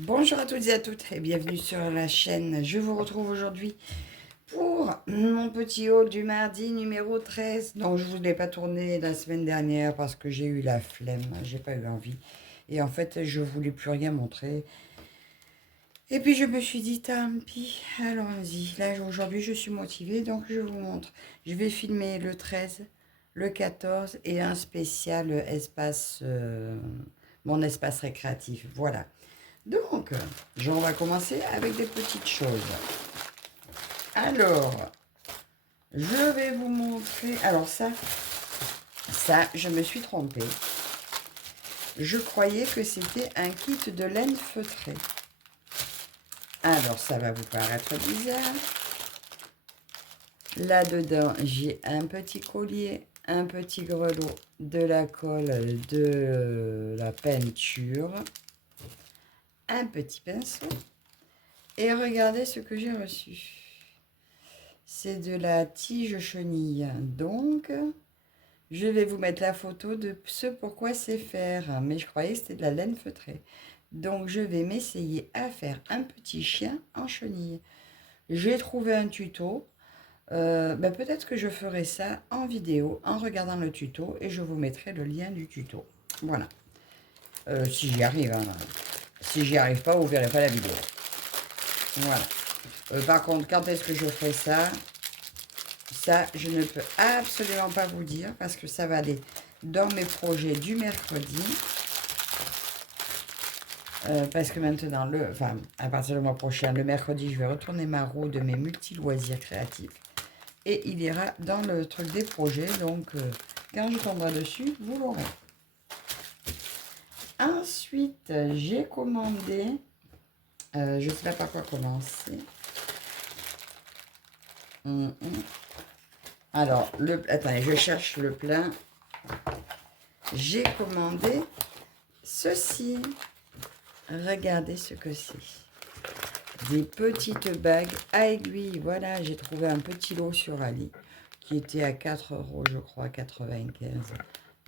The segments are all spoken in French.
Bonjour à toutes et à toutes et bienvenue sur la chaîne. Je vous retrouve aujourd'hui pour mon petit haul du mardi numéro 13. Donc je ne vous l'ai pas tourné la semaine dernière parce que j'ai eu la flemme, j'ai pas eu envie. Et en fait je voulais plus rien montrer. Et puis je me suis dit tant pis, allons-y. Là aujourd'hui je suis motivée donc je vous montre. Je vais filmer le 13, le 14 et un spécial espace, mon espace récréatif. Voilà. Donc, on va commencer avec des petites choses. Alors, je vais vous montrer. Alors ça, je me suis trompée. Je croyais que c'était un kit de laine feutrée. Alors, ça va vous paraître bizarre. Là-dedans, j'ai un petit collier, un petit grelot, de la colle, de la peinture, un petit pinceau. Et regardez ce que j'ai reçu. C'est de la tige chenille. Donc, je vais vous mettre la photo de ce pourquoi c'est faire. Mais je croyais que c'était de la laine feutrée. Donc, je vais m'essayer à faire un petit chien en chenille. J'ai trouvé un tuto. Peut-être que je ferai ça en vidéo en regardant le tuto et je vous mettrai le lien du tuto. Voilà. Si j'y arrive. Hein. Si j'y arrive pas, vous verrez pas la vidéo. Voilà. Par contre, quand est-ce que je ferai ça? Ça, je ne peux absolument pas vous dire parce que ça va aller dans mes projets du mercredi. Parce que maintenant, à partir du mois prochain, le mercredi, je vais retourner ma roue de mes multi-loisirs créatifs. Et il ira dans le truc des projets. Donc, quand je tomberai dessus, vous l'aurez. Ensuite, j'ai commandé... je ne sais pas par quoi commencer. Alors, attendez, je cherche le plein. J'ai commandé ceci. Regardez ce que c'est. Des petites bagues à aiguilles. Voilà, j'ai trouvé un petit lot sur Ali qui était à 4 €, je crois, 95.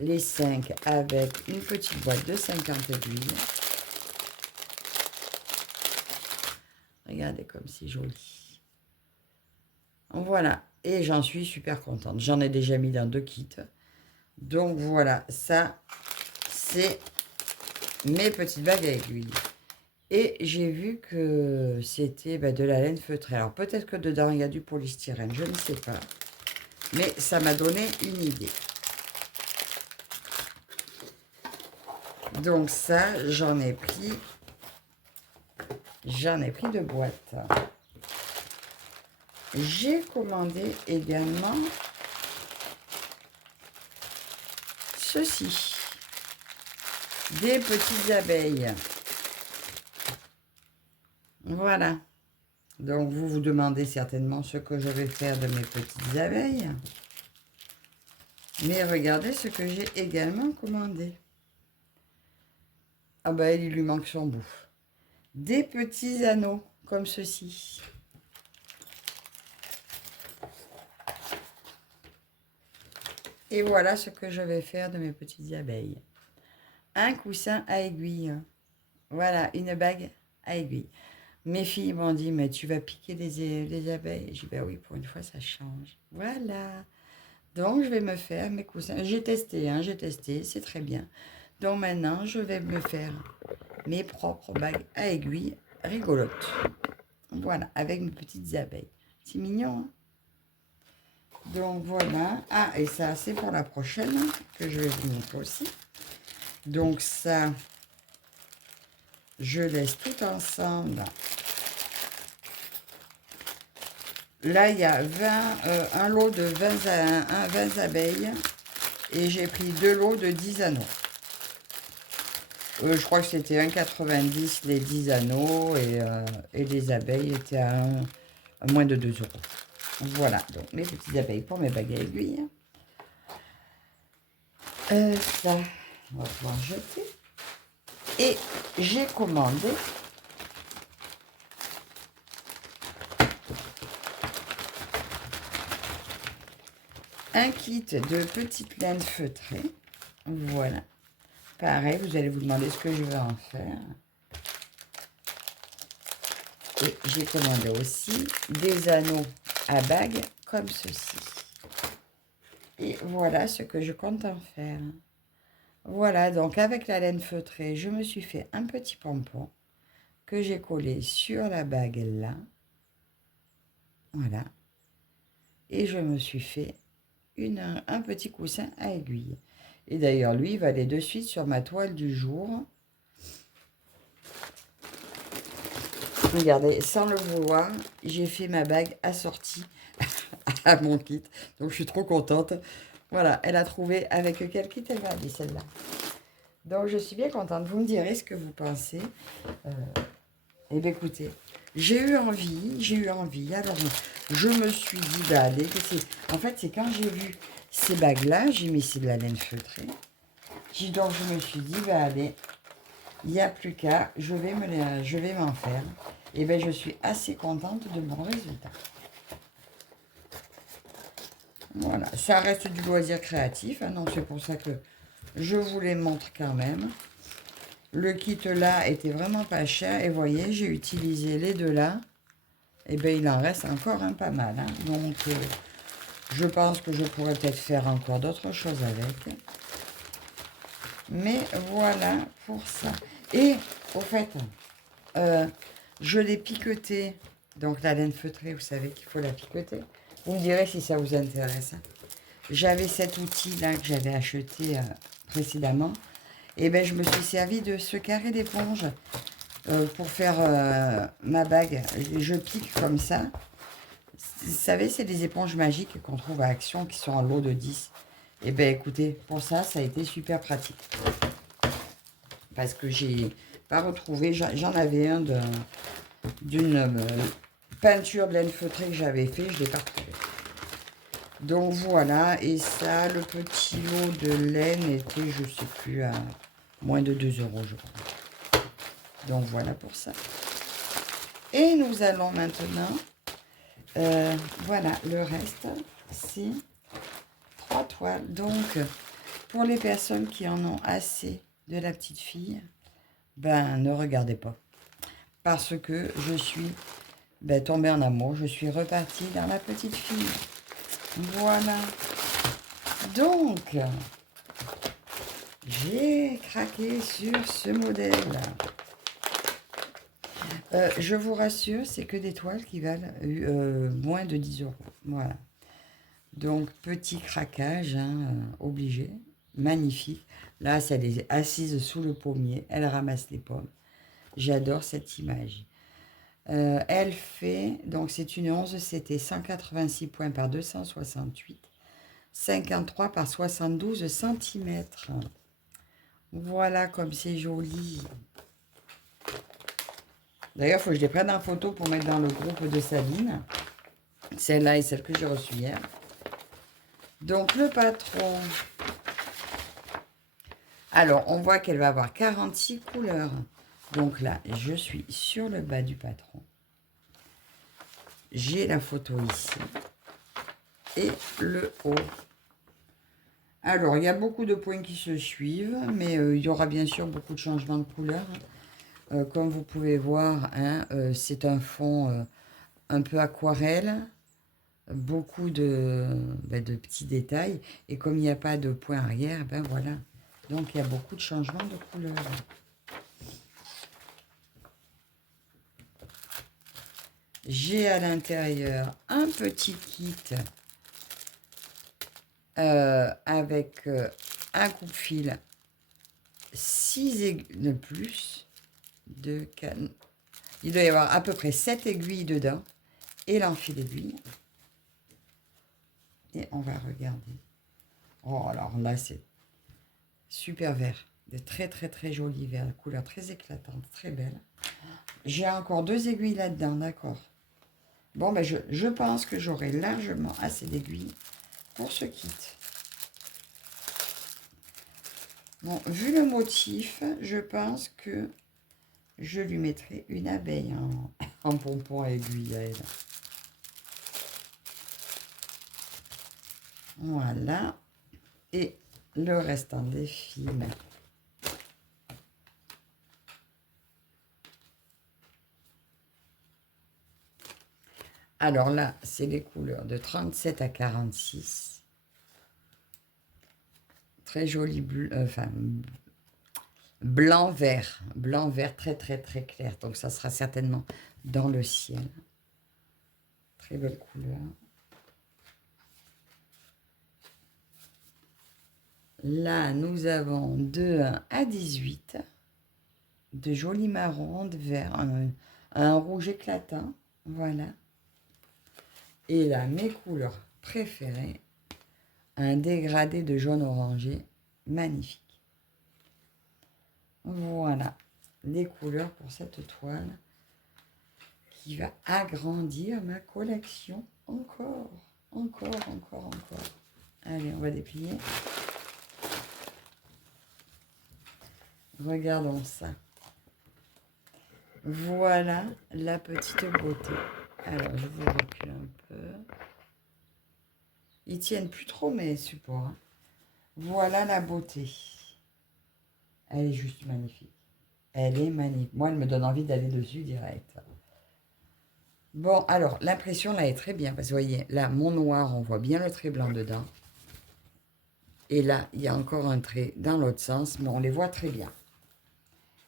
Les 5 avec une petite boîte de 50 aiguilles. Regardez comme c'est joli. Voilà, et j'en suis super contente. J'en ai déjà mis dans 2 kits. Donc voilà, ça, c'est mes petites bagues à aiguilles. Et j'ai vu que c'était de la laine feutrée. Alors peut-être que dedans il y a du polystyrène, je ne sais pas. Mais ça m'a donné une idée. Donc ça, j'en ai pris 2 boîtes. J'ai commandé également ceci. Des petites abeilles. Voilà. Donc, vous vous demandez certainement ce que je vais faire de mes petites abeilles. Mais regardez ce que j'ai également commandé. Ah bah, il lui manque son bout. Des petits anneaux, comme ceci. Et voilà ce que je vais faire de mes petites abeilles. Un coussin à aiguille. Voilà, une bague à aiguille. Mes filles m'ont dit, mais tu vas piquer les abeilles. J'ai dit, ben oui, pour une fois, ça change. Voilà. Donc, je vais me faire mes coussins. J'ai testé, c'est très bien. Donc, maintenant, je vais me faire mes propres bagues à aiguilles rigolotes. Voilà, avec mes petites abeilles. C'est mignon, hein? Donc, voilà. Ah, et ça, c'est pour la prochaine, que je vais vous montrer aussi. Donc, ça, je laisse tout ensemble. Là, il y a un lot de 20 abeilles et j'ai pris 2 lots de 10 anneaux. Je crois que c'était 1,90 les 10 anneaux et les abeilles étaient à moins de 2 euros. Voilà, donc mes petites abeilles pour mes bagues à aiguilles. Ça, on va pouvoir jeter. Et j'ai commandé un kit de petites laines feutrées. Voilà. Pareil, vous allez vous demander ce que je vais en faire. j'ai commandé aussi des anneaux à bagues comme ceci. Et voilà ce que je compte en faire. Voilà, donc avec la laine feutrée, je me suis fait un petit pompon que j'ai collé sur la bague là. Voilà. Et je me suis fait un petit coussin à aiguille. Et d'ailleurs, lui, il va aller de suite sur ma toile du jour. Regardez, sans le vouloir, j'ai fait ma bague assortie à mon kit. Donc, je suis trop contente. Voilà, elle a trouvé avec quel kit elle va aller, celle-là. Donc, je suis bien contente. Vous me direz ce que vous pensez. Eh bien, écoutez, j'ai eu envie. Alors, je me suis dit, bah, allez, en fait, c'est quand j'ai vu ces bagues-là, j'ai mis c'est de la laine feutrée. Donc, je me suis dit, bah, allez, il n'y a plus qu'à, je vais m'en faire. Et bien, je suis assez contente de mon résultat. Voilà, ça reste du loisir créatif. Hein, donc, c'est pour ça que je vous les montre quand même. Le kit là était vraiment pas cher. Et vous voyez, j'ai utilisé les deux là. Et bien, il en reste encore un pas mal. Hein. Donc, je pense que je pourrais peut-être faire encore d'autres choses avec. Mais voilà pour ça. Et, au fait, je l'ai piqueté. Donc, la laine feutrée, vous savez qu'il faut la piqueter. Vous me direz si ça vous intéresse. J'avais cet outil-là que j'avais acheté précédemment. Et bien, je me suis servi de ce carré d'éponge pour faire ma bague. Je pique comme ça. Vous savez, c'est des éponges magiques qu'on trouve à Action qui sont en lot de 10. Et bien, écoutez, pour ça, ça a été super pratique. Parce que j'ai pas retrouvé, j'en avais un d'une peinture de laine feutrée que j'avais fait, je l'ai pas retrouvé. Donc voilà, et ça, le petit lot de laine était, je sais plus, à moins de 2 euros, je crois. Donc voilà pour ça. Et nous allons maintenant, voilà, le reste, c'est 3 toiles. Donc, pour les personnes qui en ont assez de la petite fille, ben, ne regardez pas. Parce que je suis tombée en amour. Je suis repartie dans la petite fille. Voilà. Donc, j'ai craqué sur ce modèle. Je vous rassure, c'est que des toiles qui valent moins de 10 euros. Voilà. Donc, petit craquage, hein, obligé. Magnifique. Là, elle est assise sous le pommier. Elle ramasse les pommes. J'adore cette image. Elle fait, donc c'est une 11, c'était 186 points par 268, 53 par 72 cm. Voilà comme c'est joli. D'ailleurs, il faut que je les prenne en photo pour mettre dans le groupe de Sabine. Celle-là et celle que j'ai reçue hier. Donc, le patron. Alors, on voit qu'elle va avoir 46 couleurs. Donc là, je suis sur le bas du patron. J'ai la photo ici. Et le haut. Alors, il y a beaucoup de points qui se suivent, mais il y aura bien sûr beaucoup de changements de couleur. Comme vous pouvez voir, hein, c'est un fond un peu aquarelle, beaucoup de petits détails. Et comme il n'y a pas de point arrière, ben voilà. Donc, il y a beaucoup de changements de couleur. J'ai à l'intérieur un petit kit avec un coupe-fil, 6 aiguilles de plus, de canne. Il doit y avoir à peu près 7 aiguilles dedans et l'enfil d'aiguille. Et on va regarder. Oh, alors là, c'est super vert. De très, très, très joli vert. Couleur très éclatante, très belle. J'ai encore 2 aiguilles là-dedans, d'accord. Bon, ben je pense que j'aurai largement assez d'aiguilles pour ce kit. Bon, vu le motif, je pense que je lui mettrai une abeille en pompon à aiguille à elle. Voilà. Et le restant des fils. Alors là, c'est les couleurs de 37 à 46. Très joli bleu, blanc-vert. Blanc-vert très, très, très clair. Donc, ça sera certainement dans le ciel. Très belle couleur. Là, nous avons de 1 à 18. De jolis marrons, de vert, un rouge éclatant. Voilà. Et là, mes couleurs préférées. Un dégradé de jaune orangé. Magnifique. Voilà. Les couleurs pour cette toile qui va agrandir ma collection encore. Encore. Allez, on va déplier. Regardons ça. Voilà la petite beauté. Alors, je vous recule un peu. Ils tiennent plus trop mes supports. Hein. Voilà la beauté. Elle est juste magnifique. Elle est magnifique. Moi, elle me donne envie d'aller dessus direct. Bon, alors, l'impression là est très bien. Parce que vous voyez, là, mon noir, on voit bien le trait blanc dedans. Et là, il y a encore un trait dans l'autre sens, mais on les voit très bien.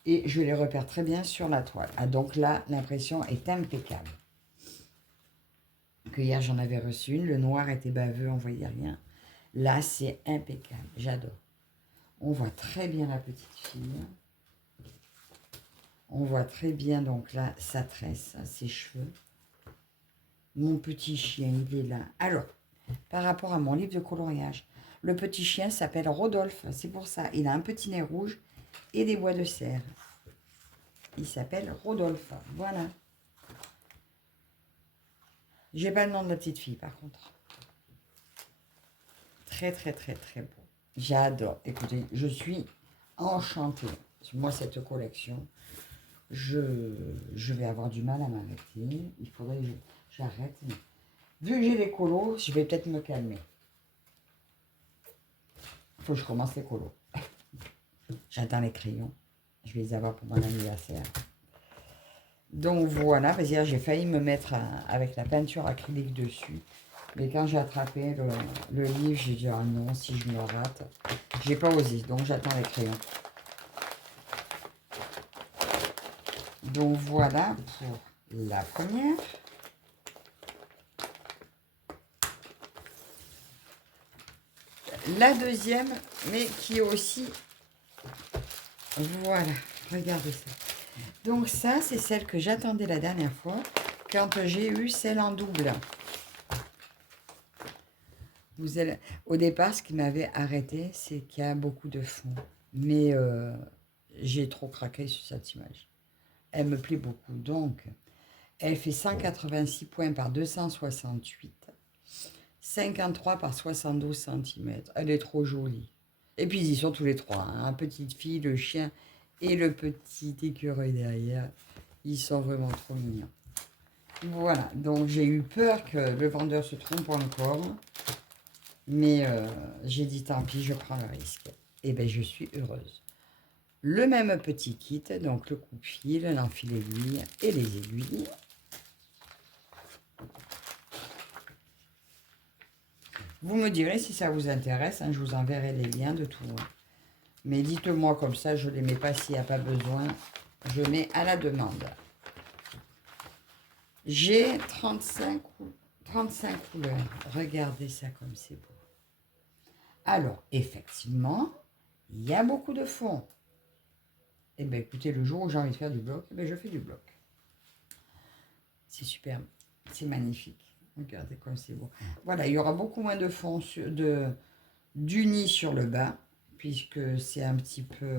Et je les repère très bien sur la toile. Ah, donc là, l'impression est impeccable. Que hier, j'en avais reçu une. Le noir était baveux, on ne voyait rien. Là, c'est impeccable. J'adore. On voit très bien la petite fille. On voit très bien, donc là, sa tresse, ses cheveux. Mon petit chien, il est là. Alors, par rapport à mon livre de coloriage, le petit chien s'appelle Rodolphe. C'est pour ça. Il a un petit nez rouge et des bois de serre. Il s'appelle Rodolphe. Voilà. J'ai pas le nom de la petite fille, par contre. Très, très, très, très beau. J'adore. Écoutez, je suis enchantée. Moi, cette collection, je vais avoir du mal à m'arrêter. Il faudrait que j'arrête. Vu que j'ai les colos, je vais peut-être me calmer. Il faut que je commence les colos. J'attends les crayons. Je vais les avoir pour mon anniversaire. Donc voilà, parce que hier j'ai failli me mettre avec la peinture acrylique dessus. Mais quand j'ai attrapé le livre, j'ai dit ah non, si je me rate. J'ai pas osé, donc j'attends les crayons. Donc voilà pour la première. La deuxième, mais qui est aussi... Voilà, regardez ça. Donc ça, c'est celle que j'attendais la dernière fois, quand j'ai eu celle en double. Au départ, ce qui m'avait arrêté, c'est qu'il y a beaucoup de fond. Mais j'ai trop craqué sur cette image. Elle me plaît beaucoup. Donc, elle fait 186 points par 268. 53 par 72 cm. Elle est trop jolie. Et puis, ils y sont tous les trois. Hein. La petite fille, le chien et le petit écureuil derrière. Ils sont vraiment trop mignons. Voilà. Donc, j'ai eu peur que le vendeur se trompe encore. Mais j'ai dit, tant pis, je prends le risque. Et bien, je suis heureuse. Le même petit kit, donc le coupe-fil, l'enfil aiguille et les aiguilles. Vous me direz si ça vous intéresse, hein, je vous enverrai les liens de tout. Mais dites-moi comme ça, je ne les mets pas s'il n'y a pas besoin. Je mets à la demande. J'ai 35 couleurs. Regardez ça comme c'est beau. Alors, effectivement, il y a beaucoup de fond. Eh bien, écoutez, le jour où j'ai envie de faire du bloc, eh bien, je fais du bloc. C'est superbe. C'est magnifique. Regardez comme c'est beau. Voilà, il y aura beaucoup moins de fond, d'uni sur le bas, puisque c'est un petit peu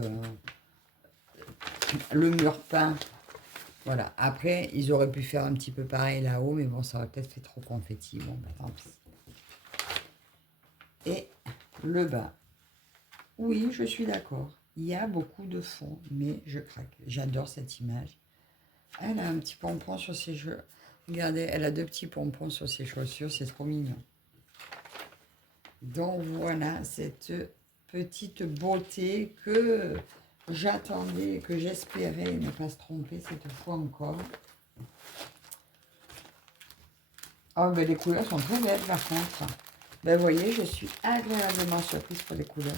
le mur peint. Voilà. Après, ils auraient pu faire un petit peu pareil là-haut, mais bon, ça aurait peut-être fait trop confetti. Bon, bah tant pis. Et le bas. Oui, je suis d'accord. Il y a beaucoup de fond, mais je craque. J'adore cette image. Elle a un petit pompon sur ses cheveux. Regardez, elle a deux petits pompons sur ses chaussures. C'est trop mignon. Donc voilà cette petite beauté que j'attendais, que j'espérais ne pas se tromper cette fois encore. Oh, ben les couleurs sont très belles par contre. Ben, vous voyez, je suis agréablement surprise pour les couleurs.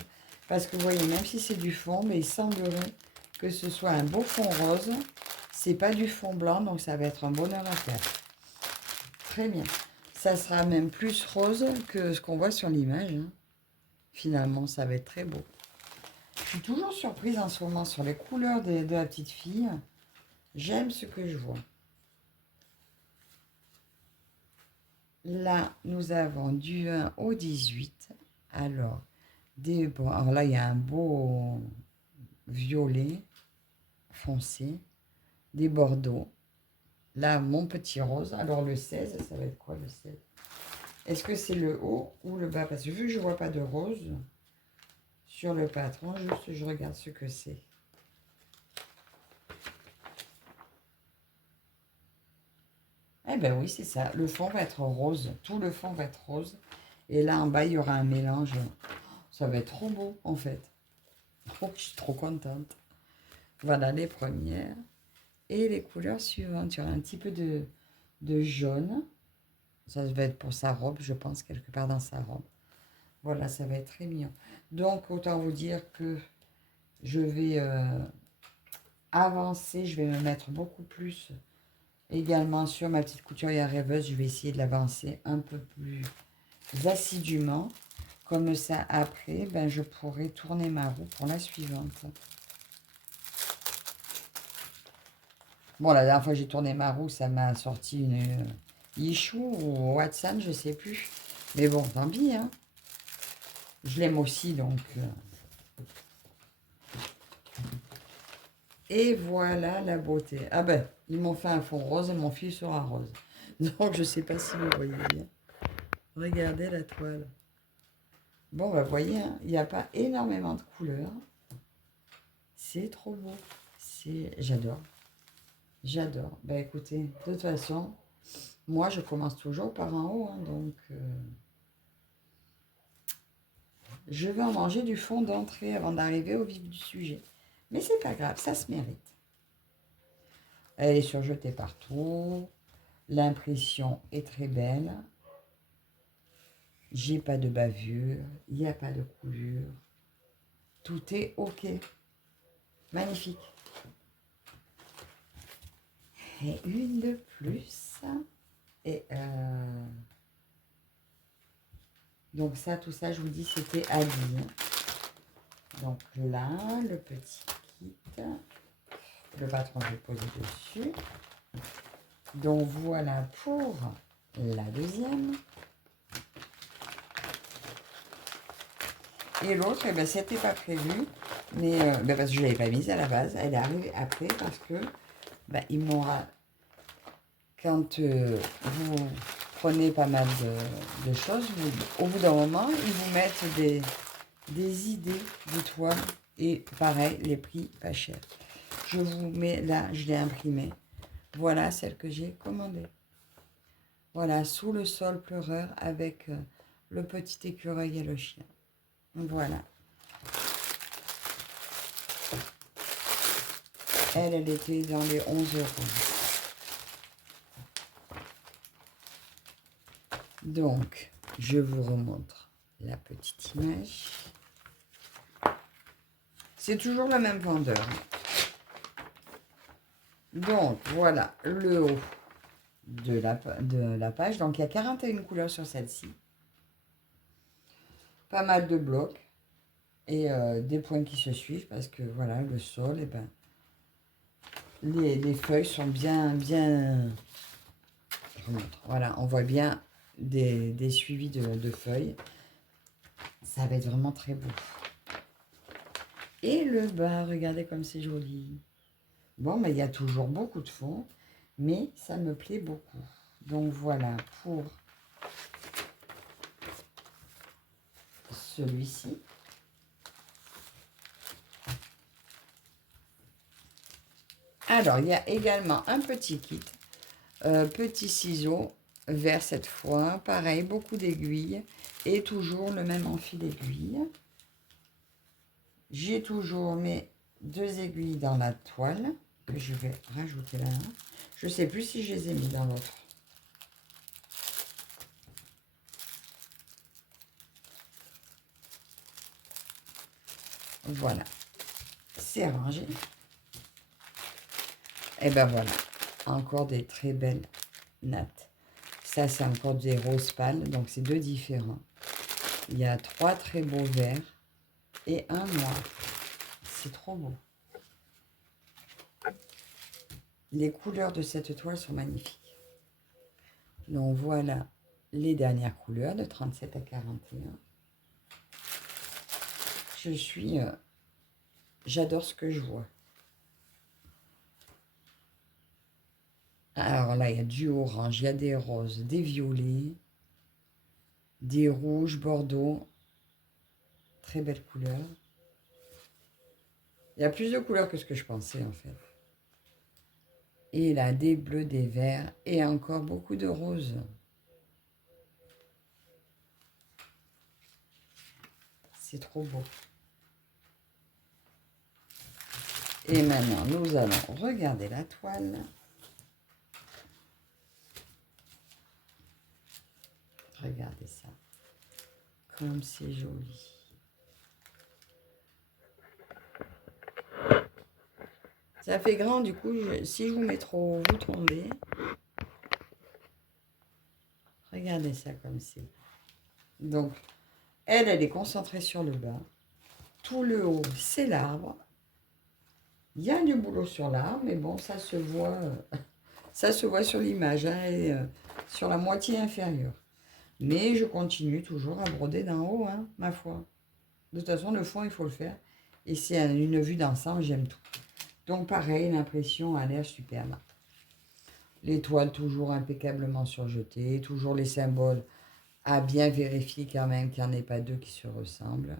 Parce que vous voyez, même si c'est du fond, mais il semblerait que ce soit un beau fond rose. C'est pas du fond blanc, donc ça va être un bonheur à faire. Très bien. Ça sera même plus rose que ce qu'on voit sur l'image. Hein. Finalement, ça va être très beau. Je suis toujours surprise en ce moment sur les couleurs de la petite fille. J'aime ce que je vois. Là, nous avons du 1 au 18. Alors, alors là, il y a un beau violet foncé, des bordeaux. Là, mon petit rose. Alors, le 16, ça va être quoi le 16? Est-ce que c'est le haut ou le bas? Parce que vu que je ne vois pas de rose sur le patron, juste je regarde ce que c'est. Eh ben oui, c'est ça. Le fond va être rose. Tout le fond va être rose. Et là, en bas, il y aura un mélange. Ça va être trop beau, en fait. Oh, je suis trop contente. Voilà les premières. Et les couleurs suivantes. Il y aura un petit peu de jaune. Ça va être pour sa robe, je pense, quelque part dans sa robe. Voilà, ça va être très mignon. Donc, autant vous dire que je vais avancer. Je vais me mettre beaucoup plus également sur ma petite couturière rêveuse. Je vais essayer de l'avancer un peu plus assidûment. Comme ça, après, ben, je pourrai tourner ma roue pour la suivante. Bon, la dernière fois que j'ai tourné ma roue, ça m'a sorti une Yichou ou Watson, je sais plus. Mais bon, tant pis, hein. Je l'aime aussi, donc. Et voilà la beauté. Ah ben, ils m'ont fait un fond rose et mon fil sera rose. Donc, je sais pas si vous voyez bien. Regardez la toile. Bon, bah, vous voyez, hein, il n'y a pas énormément de couleurs. C'est trop beau. J'adore. J'adore. Ben, écoutez, de toute façon, moi, je commence toujours par en haut. Hein, donc, je vais en manger du fond d'entrée avant d'arriver au vif du sujet. Mais c'est pas grave, ça se mérite. Elle est surjetée partout. L'impression est très belle. J'ai pas de bavure. Il n'y a pas de coulure. Tout est OK. Magnifique. Et une de plus. Et donc ça, tout ça, je vous dis, c'était à lire. Donc là, le petit kit. Le patron, je vais poser dessus. Donc voilà pour la deuxième. Et l'autre, eh ben, c'était pas prévu. Mais ben, parce que je ne l'avais pas mise à la base. Elle est arrivée après parce que ben, il m'aura. Quand vous prenez pas mal de choses, au bout d'un moment, ils vous mettent des idées de toile. Et pareil, les prix pas chers. Je vous mets là, je l'ai imprimée. Voilà celle que j'ai commandée. Voilà, sous le sol pleureur avec le petit écureuil et le chien. Voilà. Elle était dans les 11 euros. Donc, je vous remontre la petite image. C'est toujours le même vendeur. Donc, voilà le haut de la page. Donc, il y a 41 couleurs sur celle-ci. Pas mal de blocs. Et des points qui se suivent parce que, voilà, le sol, et ben, les feuilles sont bien... Je vous montre. Voilà, on voit bien des suivis de feuilles. Ça va être vraiment très beau. Et le bas, regardez comme c'est joli. Bon, mais il y a toujours beaucoup de fond, mais ça me plaît beaucoup. Donc voilà pour celui-ci. Alors, il y a également un petit kit. Petit ciseau, vert cette fois. Pareil, beaucoup d'aiguilles. Et toujours le même enfil d'aiguilles. J'ai toujours mes 2 aiguilles dans la toile que je vais rajouter là. Je ne sais plus si je les ai mis dans l'autre. Voilà, c'est rangé. Et ben voilà, encore des très belles nattes. Ça, c'est encore des roses pâles, donc c'est deux différents. Il y a 3 très beaux verts et un noir. C'est trop beau. Les couleurs de cette toile sont magnifiques. Donc voilà les dernières couleurs de 37 à 41. J'adore ce que je vois. Alors là, il y a du orange, il y a des roses, des violets, des rouges, bordeaux. Très belle couleur. Il y a plus de couleurs que ce que je pensais en fait. Et là, des bleus, des verts et encore beaucoup de roses. C'est trop beau. Et maintenant, nous allons regarder la toile. Regardez ça. Comme c'est joli. Ça fait grand, du coup, si je vous mets trop haut, vous tombez. Regardez ça comme c'est. Donc, elle est concentrée sur le bas. Tout le haut, c'est l'arbre. Il y a du boulot sur l'arbre, mais bon, ça se voit sur l'image, hein, et sur la moitié inférieure. Mais je continue toujours à broder d'en haut, hein, ma foi. De toute façon, le fond, il faut le faire. Et c'est une vue d'ensemble, j'aime tout. Donc pareil, l'impression a l'air superbe. L'étoile toujours impeccablement surjetée, toujours les symboles à bien vérifier quand même qu'il n'y en ait pas deux qui se ressemblent.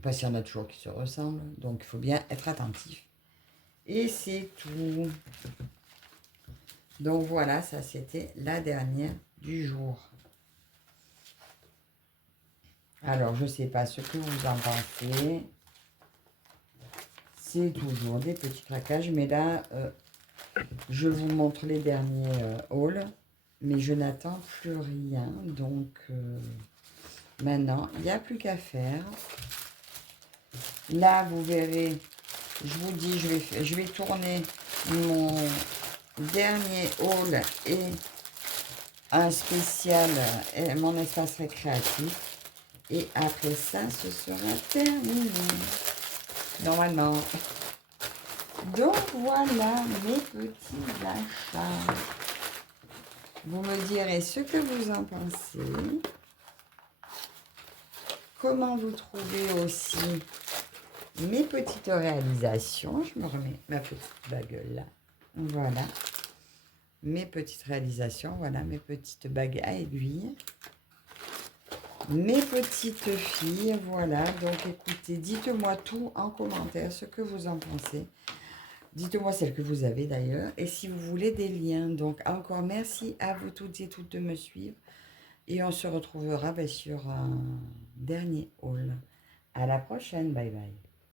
Parce qu'il y en a toujours qui se ressemblent, donc il faut bien être attentif. Et c'est tout. Donc voilà, ça c'était la dernière du jour. Alors, je ne sais pas ce que vous en pensez. C'est toujours des petits craquages, mais là, je vous montre les derniers hauls. Mais je n'attends plus rien, donc maintenant, il n'y a plus qu'à faire. Là, vous verrez, je vous dis, je vais tourner mon dernier haul et un spécial, mon espace récréatif. Et après ça, ce sera terminé. Normalement. Donc voilà mes petits achats. Vous me direz ce que vous en pensez. Comment vous trouvez aussi mes petites réalisations. Je me remets ma petite bague là. Voilà. Mes petites réalisations. Voilà mes petites bagues à aiguille. Mes petites filles. Voilà. Donc écoutez, dites-moi tout en commentaire ce que vous en pensez. Dites-moi celles que vous avez d'ailleurs. Et si vous voulez des liens. Donc encore merci à vous toutes et toutes de me suivre. Et on se retrouvera sur un dernier haul. À la prochaine. Bye bye.